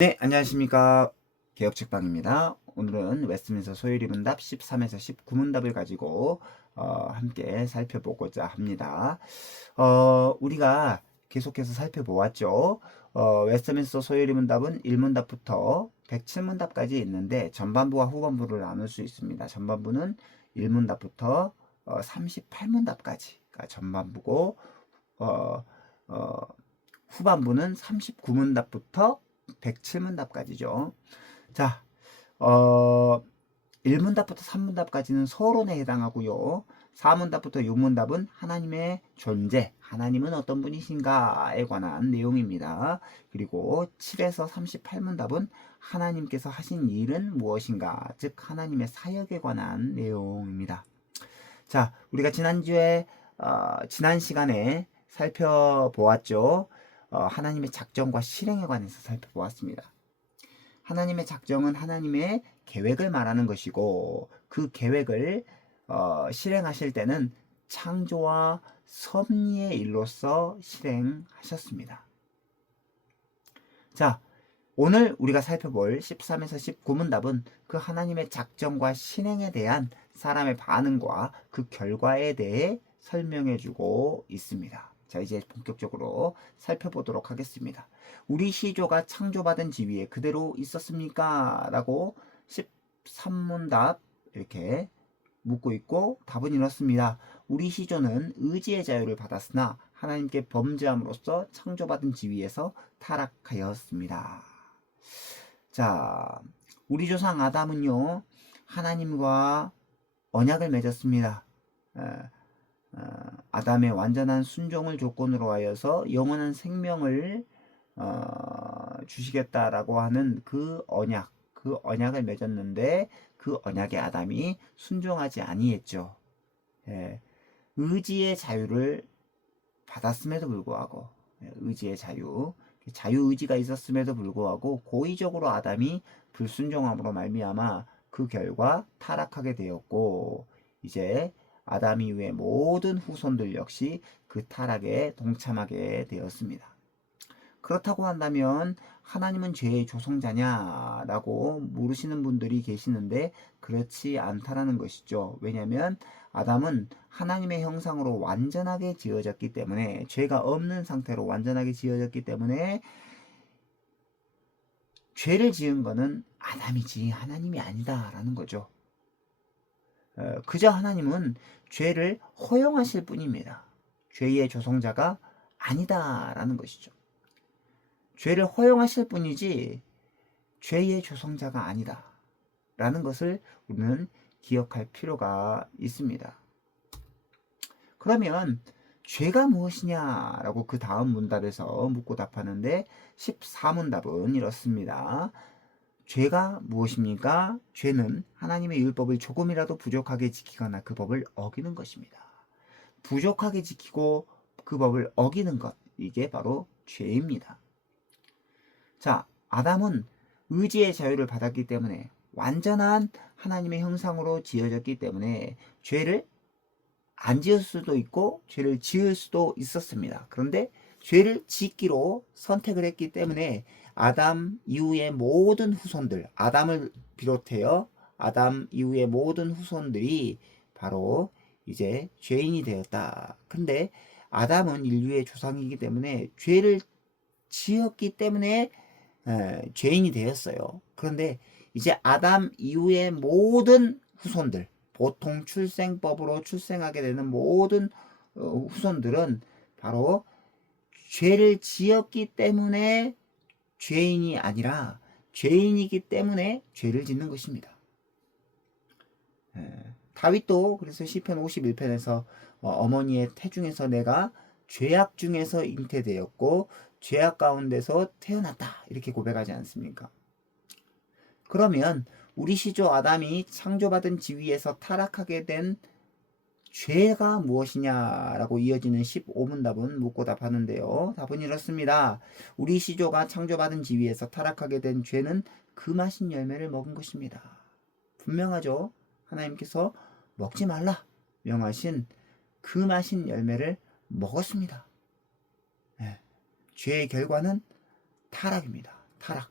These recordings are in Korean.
네, 안녕하십니까. 개혁책방입니다. 오늘은 웨스트민스터 소요리 문답 13에서 19문답을 가지고 함께 살펴보고자 합니다. 우리가 계속해서 살펴보았죠. 웨스트민스터 소요리 문답은 1문답부터 107문답까지 있는데 전반부와 후반부를 나눌 수 있습니다. 전반부는 1문답부터 38문답까지가 전반부고 어, 어, 후반부는 39문답부터 107문답까지죠. 자, 1문답부터 3문답까지는 서론에 해당하고요. 4문답부터 6문답은 하나님의 존재, 하나님은 어떤 분이신가에 관한 내용입니다. 그리고 7에서 38문답은 하나님께서 하신 일은 무엇인가, 즉 하나님의 사역에 관한 내용입니다. 자, 우리가 지난 시간에 살펴보았죠. 하나님의 작정과 실행에 관해서 살펴보았습니다. 하나님의 작정은 하나님의 계획을 말하는 것이고 그 계획을 실행하실 때는 창조와 섭리의 일로서 실행하셨습니다. 자, 오늘 우리가 살펴볼 13에서 19문답은 그 하나님의 작정과 실행에 대한 사람의 반응과 그 결과에 대해 설명해주고 있습니다. 자, 이제 본격적으로 살펴보도록 하겠습니다. 우리 시조가 창조받은 지위에 그대로 있었습니까? 라고 13문답 이렇게 묻고 있고 답은 이렇습니다. 우리 시조는 의지의 자유를 받았으나 하나님께 범죄함으로써 창조받은 지위에서 타락하였습니다. 자, 우리 조상 아담은요, 하나님과 언약을 맺었습니다. 아담의 완전한 순종을 조건으로 하여서 영원한 생명을 주시겠다라고 하는 그 언약을 맺었는데 그 언약에 아담이 순종하지 아니했죠. 예, 의지의 자유를 받았음에도 불구하고 의지의 자유의지가 있었음에도 불구하고 고의적으로 아담이 불순종함으로 말미암아 그 결과 타락하게 되었고 이제 아담 이후의 모든 후손들 역시 그 타락에 동참하게 되었습니다. 그렇다고 한다면 하나님은 죄의 조성자냐라고 물으시는 분들이 계시는데 그렇지 않다라는 것이죠. 왜냐하면 아담은 하나님의 형상으로 완전하게 지어졌기 때문에 죄가 없는 상태로 완전하게 지어졌기 때문에 죄를 지은 것은 아담이지 하나님이 아니다라는 거죠. 그저 하나님은 죄를 허용하실 뿐입니다. 죄의 조성자가 아니다라는 것이죠. 죄를 허용하실 뿐이지 죄의 조성자가 아니다 라는 것을 우리는 기억할 필요가 있습니다. 그러면 죄가 무엇이냐라고 그 다음 문답에서 묻고 답하는데 14문답은 이렇습니다. 죄가 무엇입니까? 죄는 하나님의 율법을 조금이라도 부족하게 지키거나 그 법을 어기는 것입니다. 부족하게 지키고 그 법을 어기는 것, 이게 바로 죄입니다. 자, 아담은 의지의 자유를 받았기 때문에 완전한 하나님의 형상으로 지어졌기 때문에 죄를 안 지을 수도 있고 죄를 지을 수도 있었습니다. 그런데 죄를 짓기로 선택을 했기 때문에 아담 이후의 모든 후손들, 아담을 비롯하여 아담 이후의 모든 후손들이 바로 이제 죄인이 되었다. 근데 아담은 인류의 조상이기 때문에 죄를 지었기 때문에 죄인이 되었어요. 그런데 이제 아담 이후의 모든 후손들, 보통 출생법으로 출생하게 되는 모든 후손들은 바로 죄를 지었기 때문에 죄인이 아니라 죄인이기 때문에 죄를 짓는 것입니다. 다윗도 그래서 시편 51편에서 어머니의 태중에서 내가 죄악 중에서 잉태되었고 죄악 가운데서 태어났다 이렇게 고백하지 않습니까? 그러면 우리 시조 아담이 창조받은 지위에서 타락하게 된 죄가 무엇이냐라고 이어지는 15문답은 묻고 답하는데요. 답은 이렇습니다. 우리 시조가 창조받은 지위에서 타락하게 된 죄는 그 마신 열매를 먹은 것입니다. 분명하죠. 하나님께서 먹지 말라 명하신 그 마신 열매를 먹었습니다. 네. 죄의 결과는 타락입니다. 타락.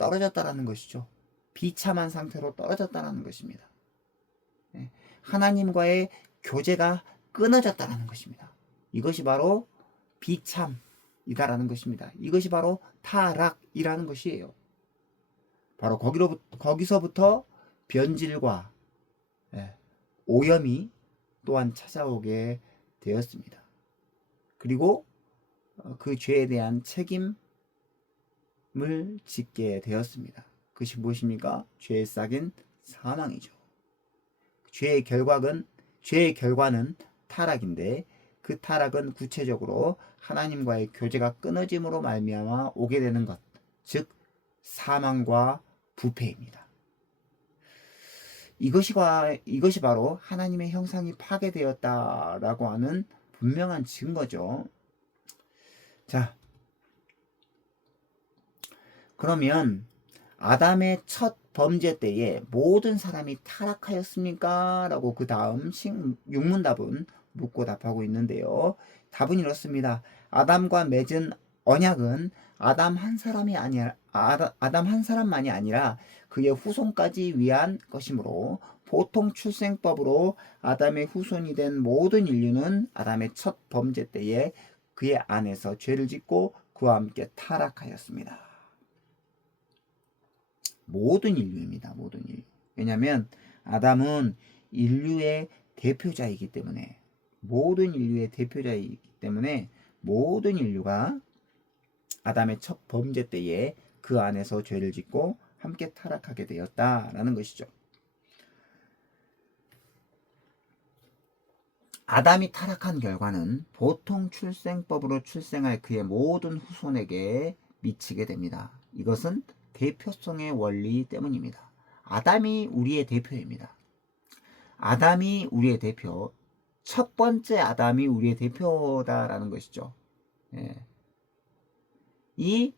떨어졌다라는 것이죠. 비참한 상태로 떨어졌다라는 것입니다. 예. 하나님과의 교제가 끊어졌다라는 것입니다. 이것이 바로 비참이다라는 것입니다. 이것이 바로 타락이라는 것이에요. 바로 거기서부터 변질과 오염이 또한 찾아오게 되었습니다. 그리고 그 죄에 대한 책임을 짓게 되었습니다. 그것이 무엇입니까? 죄의 싹인 사망이죠. 죄의 결과는 타락인데 그 타락은 구체적으로 하나님과의 교제가 끊어짐으로 말미암아 오게 되는 것, 즉 사망과 부패입니다. 이것이 바로 하나님의 형상이 파괴되었다라고 하는 분명한 증거죠. 자, 그러면 아담의 첫 범죄 때에 모든 사람이 타락하였습니까? 라고 그 다음 육문답은 묻고 답하고 있는데요. 답은 이렇습니다. 아담과 맺은 언약은 아담 한 사람만이 아니라 그의 후손까지 위한 것이므로 보통 출생법으로 아담의 후손이 된 모든 인류는 아담의 첫 범죄 때에 그의 안에서 죄를 짓고 그와 함께 타락하였습니다. 모든 인류입니다. 모든 인류. 왜냐하면 아담은 인류의 대표자이기 때문에, 모든 인류의 대표자이기 때문에 모든 인류가 아담의 첫 범죄 때에 그 안에서 죄를 짓고 함께 타락하게 되었다라는 것이죠. 아담이 타락한 결과는 보통 출생법으로 출생할 그의 모든 후손에게 미치게 됩니다. 이것은 대표성의 원리 때문입니다. 아담이 우리의 대표입니다. 아담이 우리의 대표, 첫 번째 아담이 우리의 대표다라는 것이죠. 예. 이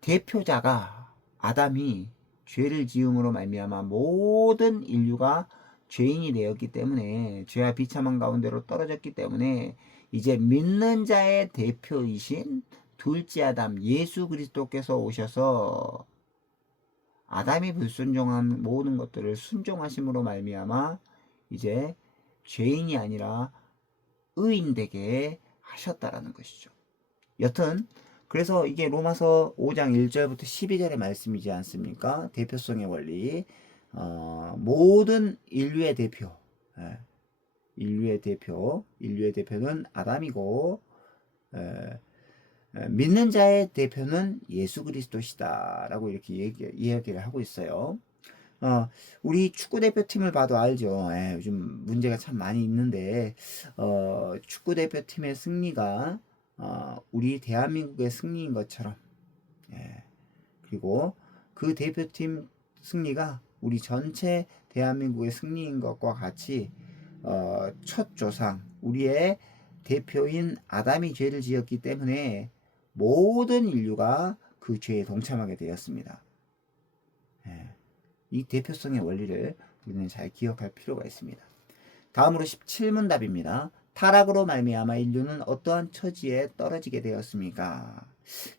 대표자가 아담이 죄를 지음으로 말미암아 모든 인류가 죄인이 되었기 때문에, 죄와 비참한 가운데로 떨어졌기 때문에 이제 믿는 자의 대표이신 둘째 아담 예수 그리스도께서 오셔서 아담이 불순종한 모든 것들을 순종하심으로 말미암아 이제 죄인이 아니라 의인 되게 하셨다라는 것이죠. 여튼 그래서 이게 로마서 5장 1절부터 12절의 말씀이지 않습니까? 대표성의 원리. 모든 인류의 대표, 인류의 대표는 아담이고, 믿는 자의 대표는 예수 그리스도시다라고 이렇게 이야기를 하고 있어요. 우리 축구 대표팀을 봐도 알죠. 요즘 문제가 참 많이 있는데, 축구 대표팀의 승리가 우리 대한민국의 승리인 것처럼, 그리고 그 대표팀 승리가 우리 전체 대한민국의 승리인 것과 같이 첫 조상, 우리의 대표인 아담이 죄를 지었기 때문에 모든 인류가 그 죄에 동참하게 되었습니다. 이 대표성의 원리를 우리는 잘 기억할 필요가 있습니다. 다음으로 17문 답입니다. 타락으로 말미암아 인류는 어떠한 처지에 떨어지게 되었습니까?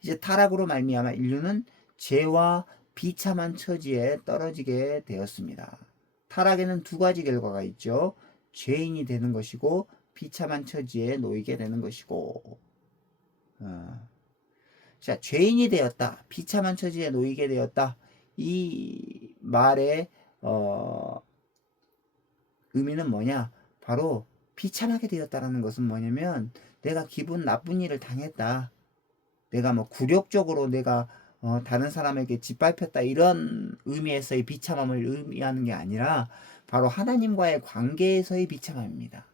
이제 타락으로 말미암아 인류는 죄와 비참한 처지에 떨어지게 되었습니다. 타락에는 두 가지 결과가 있죠. 죄인이 되는 것이고 비참한 처지에 놓이게 되는 것이고, 자, 죄인이 되었다, 비참한 처지에 놓이게 되었다, 이 말의 의미는 뭐냐? 바로 비참하게 되었다라는 것은 뭐냐면 내가 기분 나쁜 일을 당했다, 내가 뭐 굴욕적으로 내가 다른 사람에게 짓밟혔다, 이런 의미에서의 비참함을 의미하는 게 아니라 바로 하나님과의 관계에서의 비참함입니다.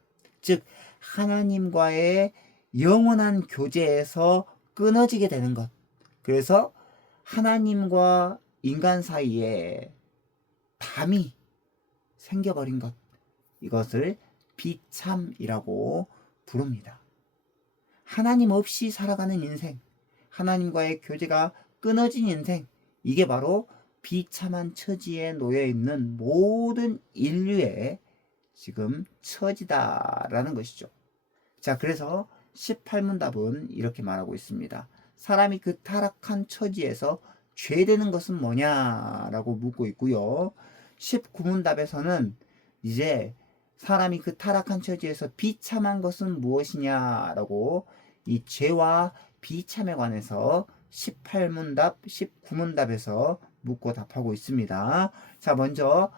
즉 하나님과의 영원한 교제에서 끊어지게 되는 것, 그래서 하나님과 인간 사이에 담이 생겨버린 것, 이것을 비참이라고 부릅니다. 하나님 없이 살아가는 인생, 하나님과의 교제가 끊어진 인생, 이게 바로 비참한 처지에 놓여 있는 모든 인류의 지금 처지다라는 것이죠. 자, 그래서 18문 답은 이렇게 말하고 있습니다. 사람이 그 타락한 처지에서 죄되는 것은 뭐냐라고 묻고 있고요. 19문답에서는 이제 사람이 그 타락한 처지에서 비참한 것은 무엇이냐라고 이 죄와 비참에 관해서 18문답, 19문답에서 묻고 답하고 있습니다. 자, 먼저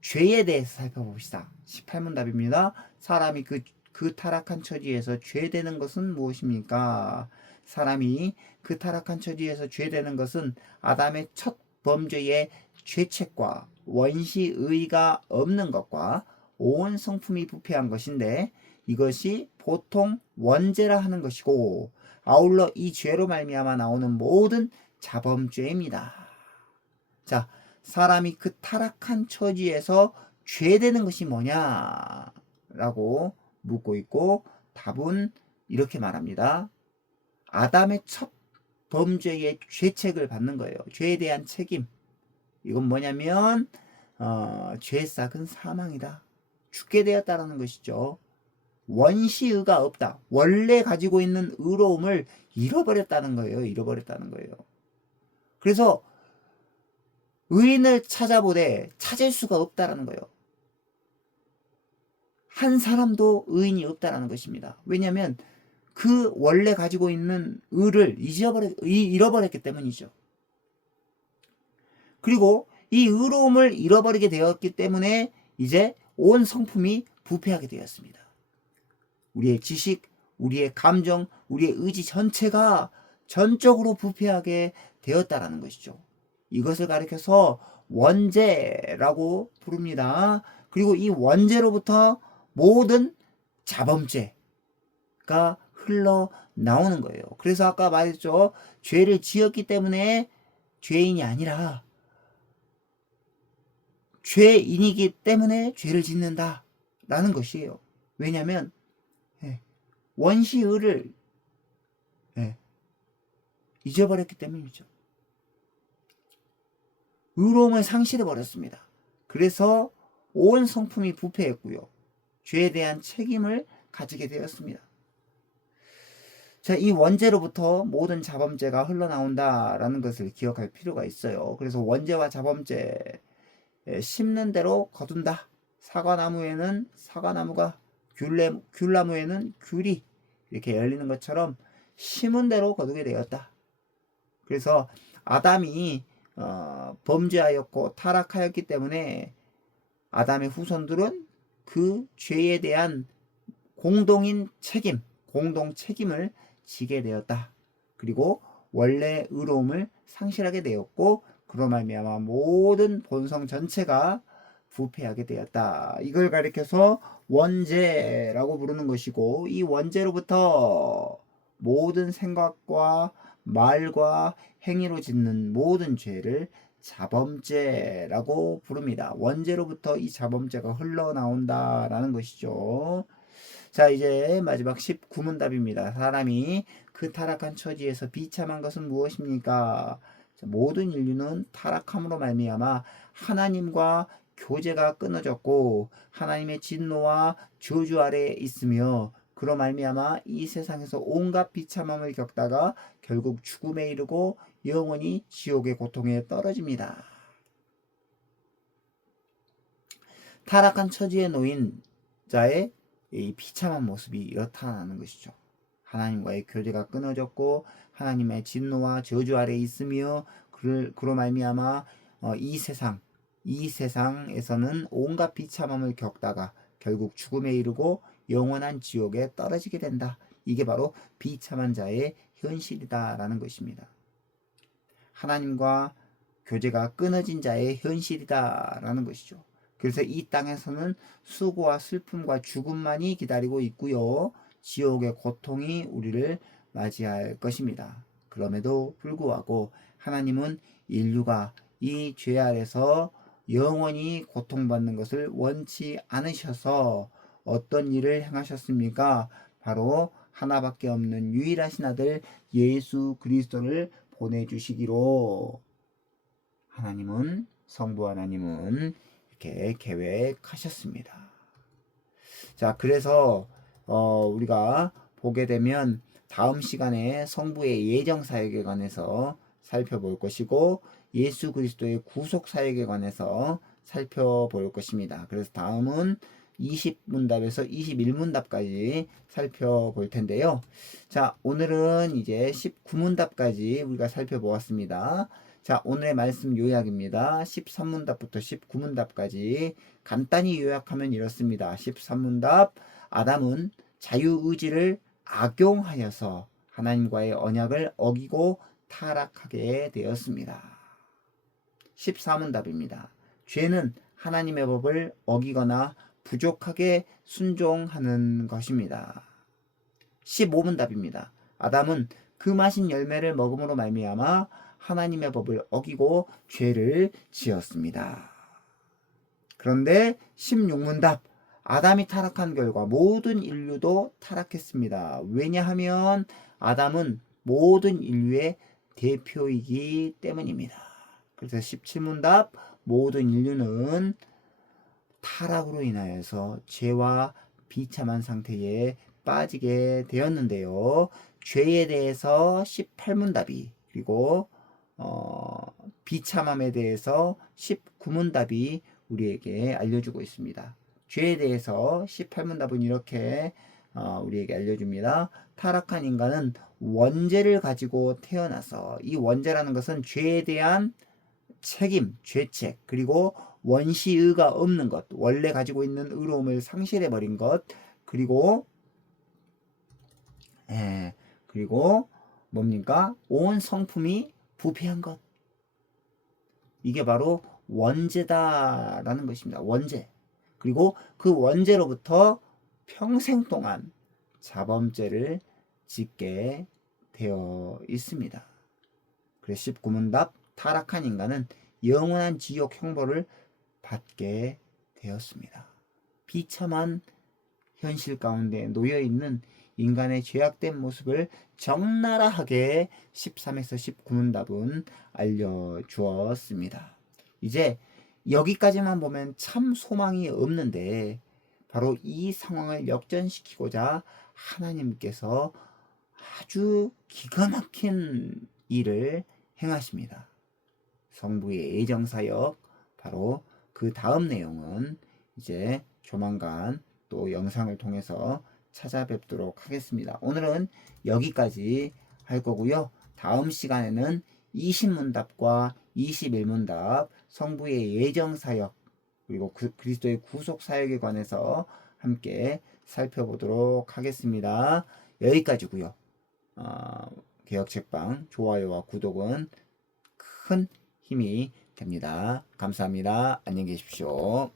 죄에 대해서 살펴봅시다. 18문답입니다. 사람이 그 타락한 처지에서 죄되는 것은 무엇입니까? 사람이 그 타락한 처지에서 죄되는 것은 아담의 첫 범죄의 죄책과 원시의가 없는 것과 온 성품이 부패한 것인데 이것이 보통 원죄라 하는 것이고 아울러 이 죄로 말미암아 나오는 모든 자범죄입니다. 자, 사람이 그 타락한 처지에서 죄되는 것이 뭐냐라고 묻고 있고 답은 이렇게 말합니다. 아담의 첫 범죄의 죄책을 받는 거예요. 죄에 대한 책임. 이건 뭐냐면 죄의 싹은 사망이다. 죽게 되었다라는 것이죠. 원시의가 없다. 원래 가지고 있는 의로움을 잃어버렸다는 거예요. 잃어버렸다는 거예요. 그래서 의인을 찾아보되 찾을 수가 없다라는 거예요. 한 사람도 의인이 없다라는 것입니다. 왜냐하면 그 원래 가지고 있는 의를 잃어버렸기 때문이죠. 그리고 이 의로움을 잃어버리게 되었기 때문에 이제 온 성품이 부패하게 되었습니다. 우리의 지식, 우리의 감정, 우리의 의지 전체가 전적으로 부패하게 되었다라는 것이죠. 이것을 가리켜서 원죄라고 부릅니다. 그리고 이 원죄로부터 모든 자범죄가 흘러나오는 거예요. 그래서 아까 말했죠. 죄를 지었기 때문에 죄인이 아니라 죄인이기 때문에 죄를 짓는다 라는 것이에요. 왜냐하면 원시의를 잊어버렸기 때문이죠. 의로움을 상실해버렸습니다. 그래서 온 성품이 부패했고요. 죄에 대한 책임을 가지게 되었습니다. 자, 이 원죄로부터 모든 자범죄가 흘러나온다라는 것을 기억할 필요가 있어요. 그래서 원죄와 자범죄 심는 대로 거둔다. 사과나무에는 사과나무가 귤나무에는 귤이 이렇게 열리는 것처럼 심은 대로 거두게 되었다. 그래서 아담이 범죄하였고 타락하였기 때문에 아담의 후손들은 그 죄에 대한 공동 책임을 지게 되었다. 그리고 원래 의로움을 상실하게 되었고 그로 말미암아 모든 본성 전체가 부패하게 되었다. 이걸 가리켜서 원죄라고 부르는 것이고 이 원죄로부터 모든 생각과 말과 행위로 짓는 모든 죄를 자범죄라고 부릅니다. 원죄로부터 이 자범죄가 흘러나온다라는 것이죠. 자, 이제 마지막 19문답입니다. 사람이 그 타락한 처지에서 비참한 것은 무엇입니까? 모든 인류는 타락함으로 말미암아 하나님과 교제가 끊어졌고 하나님의 진노와 저주 아래에 있으며 그로 말미암아 이 세상에서 온갖 비참함을 겪다가 결국 죽음에 이르고 영원히 지옥의 고통에 떨어집니다. 타락한 처지에 놓인 자의 이 비참한 모습이 나타나는 것이죠. 하나님과의 교제가 끊어졌고 하나님의 진노와 저주 아래에 있으며 그로 말미암아 이 세상에서는 온갖 비참함을 겪다가 결국 죽음에 이르고 영원한 지옥에 떨어지게 된다. 이게 바로 비참한 자의 현실이다라는 것입니다. 하나님과 교제가 끊어진 자의 현실이다라는 것이죠. 그래서 이 땅에서는 수고와 슬픔과 죽음만이 기다리고 있고요. 지옥의 고통이 우리를 맞이할 것입니다. 그럼에도 불구하고 하나님은 인류가 이 죄 아래서 영원히 고통받는 것을 원치 않으셔서 어떤 일을 행하셨습니까? 바로 하나밖에 없는 유일하신 아들 예수 그리스도를 보내주시기로 성부 하나님은 이렇게 계획하셨습니다. 자, 그래서 우리가 보게 되면 다음 시간에 성부의 예정 사역에 관해서 살펴볼 것이고 예수 그리스도의 구속 사역에 관해서 살펴볼 것입니다. 그래서 다음은 20문답에서 21문답까지 살펴볼 텐데요. 자, 오늘은 이제 19문답까지 우리가 살펴보았습니다. 자, 오늘의 말씀 요약입니다. 13문답부터 19문답까지 간단히 요약하면 이렇습니다. 13문답, 아담은 자유의지를 악용하여서 하나님과의 언약을 어기고 타락하게 되었습니다. 14문답입니다. 죄는 하나님의 법을 어기거나 부족하게 순종하는 것입니다. 15문답입니다. 아담은 그 마신 열매를 먹음으로 말미암아 하나님의 법을 어기고 죄를 지었습니다. 그런데 16문답, 아담이 타락한 결과 모든 인류도 타락했습니다. 왜냐하면 아담은 모든 인류의 대표이기 때문입니다. 그래서 17문답, 모든 인류는 타락으로 인하여서 죄와 비참한 상태에 빠지게 되었는데요. 죄에 대해서 18문답이, 그리고 비참함에 대해서 19문답이 우리에게 알려주고 있습니다. 죄에 대해서 18문답은 이렇게 우리에게 알려줍니다. 타락한 인간은 원죄를 가지고 태어나서, 이 원죄라는 것은 죄에 대한 책임, 죄책, 그리고 원시의가 없는 것, 원래 가지고 있는 의로움을 상실해버린 것, 그리고 그리고 뭡니까? 온 성품이 부패한 것. 이게 바로 원죄다라는 것입니다. 원죄. 그리고 그 원죄로부터 평생 동안 자범죄를 짓게 되어 있습니다. 그래서 19문답, 타락한 인간은 영원한 지옥 형벌을 받게 되었습니다. 비참한 현실 가운데 놓여있는 인간의 죄악된 모습을 적나라하게 13에서 19문답은 알려주었습니다. 이제 여기까지만 보면 참 소망이 없는데 바로 이 상황을 역전시키고자 하나님께서 아주 기가 막힌 일을 행하십니다. 성부의 애정사역, 바로 그 다음 내용은 이제 조만간 또 영상을 통해서 찾아뵙도록 하겠습니다. 오늘은 여기까지 할 거고요. 다음 시간에는 20문답과 21문답, 성부의 예정사역, 그리고 그리스도의 구속사역에 관해서 함께 살펴보도록 하겠습니다. 여기까지고요. 개혁책방 좋아요와 구독은 큰 힘이 됩니다. 감사합니다. 안녕히 계십시오.